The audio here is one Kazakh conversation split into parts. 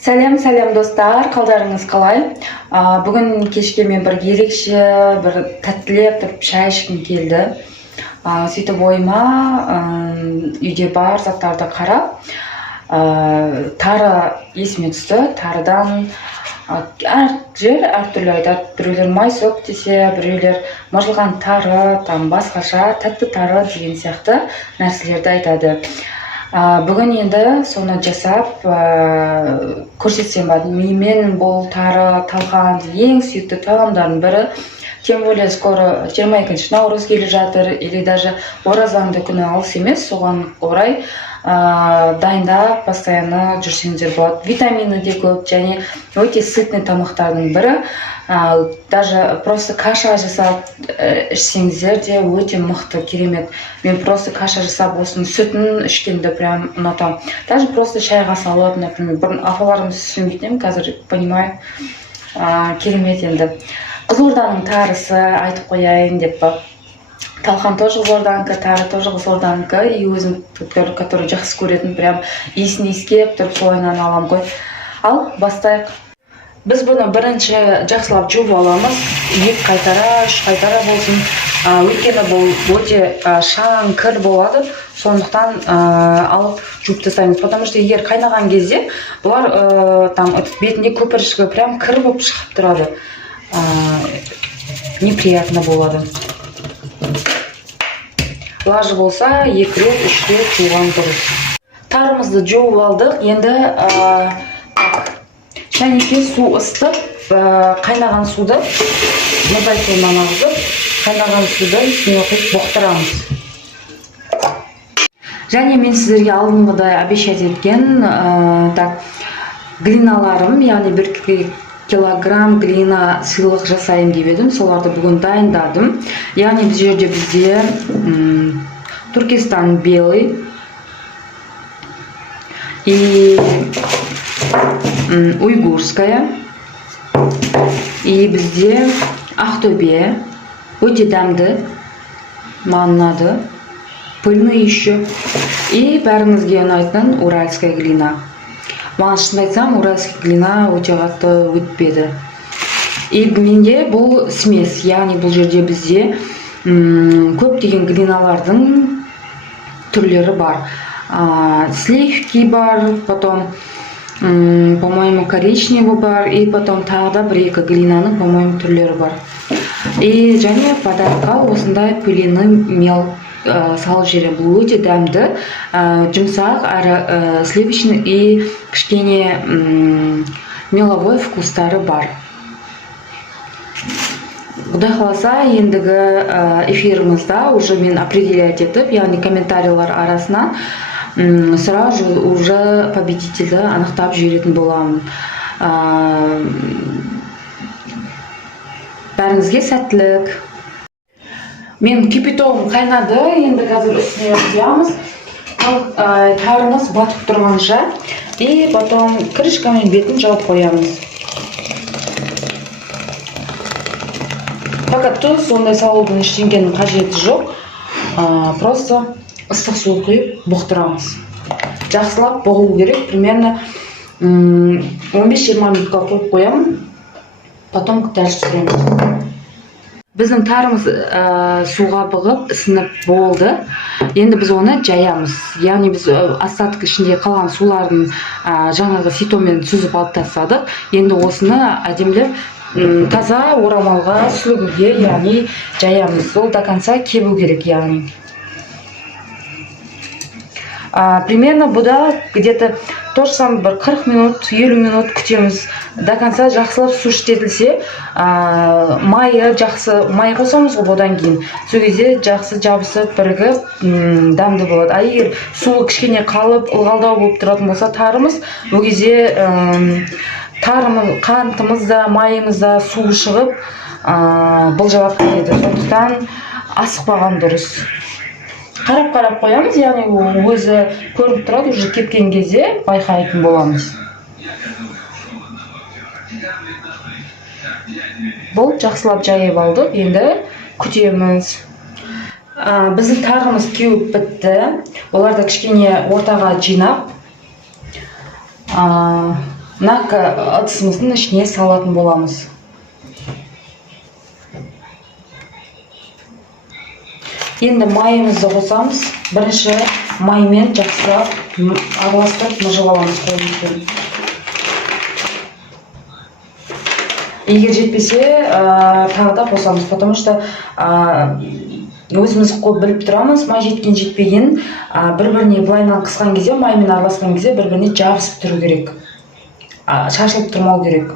Сәлем достар, қалдарыңыз қалай? Бүгін кешке мен бір ерекше, бір тәттілеп тұрып шай ішкім келді. Сөйтіп ойыма үйде бар заттарды қарап, тары есіме түсті. Тарыдан әр жер әртүрлі айтады. Біреулер майсоқ десе, біреулер мыжылған тары, басқаша тәтті тары деген сияқты нәрселерді айтады. Бүгін енді соны жасап көрсетсем ба. Мен бұл тары талқан ең сүйікті тағамдардың бірі. Тем более скоро 22 наурыз келе жатыр, или даже оразаңды күні алыс емес, соған орай дайындап постоянно жүрсеңдер болады. Витамины де көп және өте сытный тамақтардың бірі. Даже просто каша жасап ішсеңіздер де өте мықты, керемет. Мен просто каша жасап осының сүтін ішкенді прям ұнатамын. Даже просто шайға салып, например, бұрын апаларымыз түсінбейтін, қазір понимаю, керемет енді. Қызылорданың тарысы айтып қояйын деп па. Талқан тоже Қызылорданікі, тары тоже Қызылорданікі, и өзім, который жақсы көретін, прям иісін иіскеп тұрып солайынан алам ғой. Ал бастайық. Біз бұны бірінші жақсылап жуып аламыз, екі қайтара, үш қайтара болсын. Өйткені бұл өте шаң кір болады, сондықтан алып жуып тастаймыз. Потому что егер қайнаған кезде бұлар бетінде көпіршігі прям кір болып шығып тұрады. Неприятно болады. Лажы болса, 2 рет, 3 рет жуған дұрыс. Тарымызды жуып алдық. Енді шәйнекке су ыстып, қайнаған суды, мазайтылман ағызып, қайнаған суды үстіне құйып боқтырамыз. Және мен сіздерге алдыңғыдай обещать еткен глиналарым, яғни 1 килограмм глина сыйлық жасайым деп едім. Соларды бүгін дайындадым. Яғни біз жерде бізде Туркестан белый и уйгурская, и бізде Ақтөбе, өте дәмді, маған ұнады, пыльный еще, и бәріңізге ұнайтын уральская глина. Маған шынымды айтсам, уральский глина өте қатты өтпеді. И менде бұл смес, яғни бұл жерде бізде көптеген глиналардың түрлері бар. Сливки бар, потом, по-моему, коричневый бар, и потом тағы да 1-2 глинаның, по-моему, түрлері бар. И және подарка осындай пыльный мел салып жіберем. Бұл өте дәмді, жұмсақ әрі сливочный и кішкене меловой вкустары бар. Құдай қаласа, ендігі эфирімізда уже мен определять етіп, яғни комментарийлар арасынан сразу уже победительді анықтап жіберетін боламын. Бәріңізге сәттілік. Мен кипятогым қайнады, енді қазір үстіне құямыз. Тарымыз батып тұрғанша, и потом крышкамен бетін жауып қоямыз. Фақат тұз, сондай салудың ештеңенің қажеті жоқ. Просто ыстық су құйып бұқтырамыз. Жақсылап бұғу керек, примерно 15-20 минутқа қойып қоямын, потом дәл түсіреміз. Біздің тарымыз суға бұғып, ісініп болды. Енді біз оны жаямыз. Яғни біз остаток ішінде қалған суларын жаңағы ситомен сүзіп алып тастадық. Енді осыны әдемілеп таза орамалға сүлгіге, яғни жаямыз. Ол до конца кебу керек, яғни. Примерно бұда где-то то же самое 40 минут, 50 минут күтеміз. До конца жақсылап су ішtetілсе, майы жақсы, май қосамыз ғой одан кейін. Сол кезде жақсы жабысып, бірігіп, дәмді болады. А егер суы кішкене қалып, ылғалдау болып тұратын болса тарымыз, ол кезде қантымыз да, майымыз да суы шығып, былжалап кетеді. Сондықтан асықпаған дұрыс. Қарап қоямыз, яғни өзі көрініп тұрады, уже кепкен кезде байқайтын боламыз. Бұл жақсылап жайып алдық, енді күтеміз. Біздің тарымыз кеуіп бітті. Оларды кішкене ортаға жинап, мына ыдысымыздың ішіне салатын боламыз. Енді майымызды қосамыз. Бірінші маймен жақсылап араластырып мұжып аламыз қолымызбен. Егер жетпесе, тағы да қосамыз, потому что өзіміз біліп тұрамыз, май жеткен жетпеген, бір-біріне былайынан қысқан кезде, маймен араласқан кезде бір-біріне жабысып тұру керек. Шашылып тұрмау керек.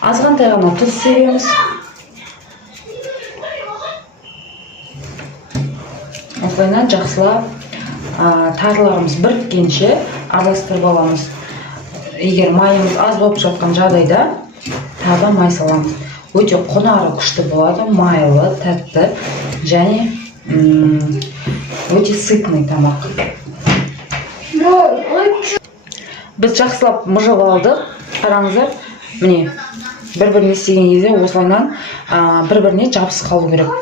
Азғантай ғана тұз себеміз. Осылайынан жақсылап тарыларымыз біріккенше араластырып аламыз. Егер майымыз аз болып жатқан жағдайда тағы май саламыз. Өте құнары күшті болады, майлы, тәтті және өте сытный тамақ. Біз жақсылап мұжып алдық. Қараңыздар, міне бір-біріне істеген кезде осылайынан бір-біріне жабыс қалу керек.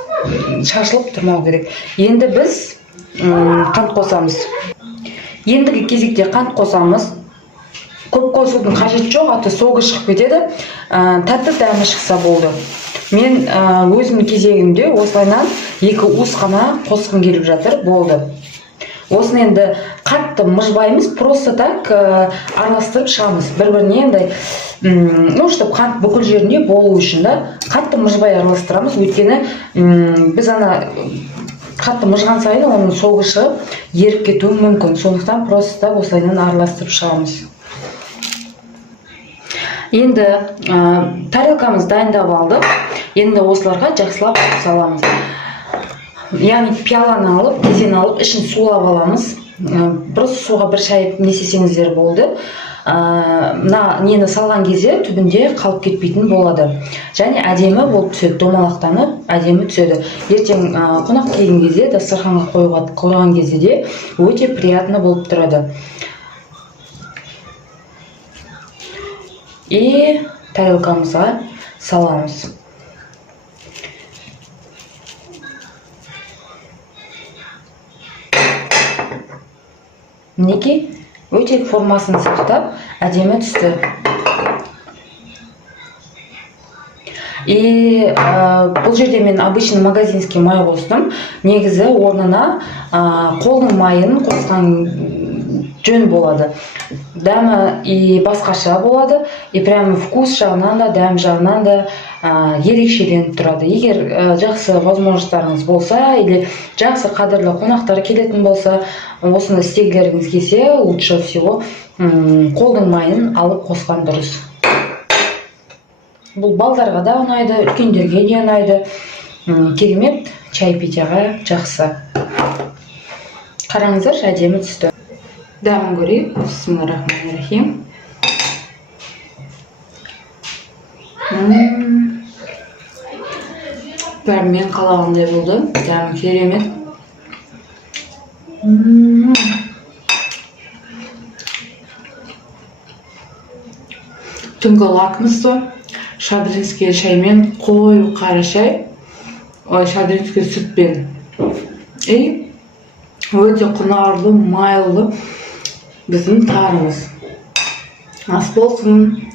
Шашылып тұрмау керек. Енді біз қант қосамыз. Ендігі кезекте қант қосамыз. Көп қосудың қажеті жоқ, аты соғы шығып кетеді. Тәтті дәмі шықса болды. Мен өзімнің кезегімде осылайынан 2 уыс қана қосқым келіп жатыр, болды. Осыны енді қатты мұжбаймыз, просто так араластырып шығамыз. Бір-біріне енді, чтобы қант бүкіл жеріне болу үшін да қатты мұжбай араластырамыз. Өйткені біз қатты мұжған сайын оның соғы шығып еріп кетуі мүмкін. Сондықтан просто осылайынан араластырып шығамыз. Енді тарелкамыз дайындап алдық. Енді осыларға жақсылап саламыз. Яғни пиаланы алып, кезен алып, ішін сулап аламыз. Просто суға бір шайып не істесеңіздер болды. Мына нені салған кезде түбінде қалып кетпейтін болады. Және әдемі болып түседі, домалақтанып, әдемі түседі. Ертең қонақ келген кезде, дастарханға қойған кезде де өте приятно болып тұрады. И тарелкамызға саламыз. Мінекей, өте формасын сақтап, әдемі түсті. И бұл жерде мен обычный магазинский май қостым. Негізі орнына қолдың майын қосқан жөн болады. Дәмі и басқаша болады, и прямо вкус жағынан да, дәм жағынан да ерекшеленіп тұрады. Егер жақсы возможностьтарыңыз болса, или жақсы қадірлі қонақтар келетін болса, осыны істегілеріңіз келсе, лучше всего қолдың майын алып қосқан дұрыс. Бұл балдарға да ұнайды, үлкендерге де ұнайды. Керемет чай питьяға жақсы. Қараңыздар, әдемі түсті. Дәмін көрейік. Бисмиллахиррахманиррахим. Бәрі мен қалағандай болды. Дәмі керемет. Түнгі лакмысты шадринский шаймен, қою қара шай, шадринский сүтпен. И өте құнарлы, майлы біздің тарымыз. Ас болсын.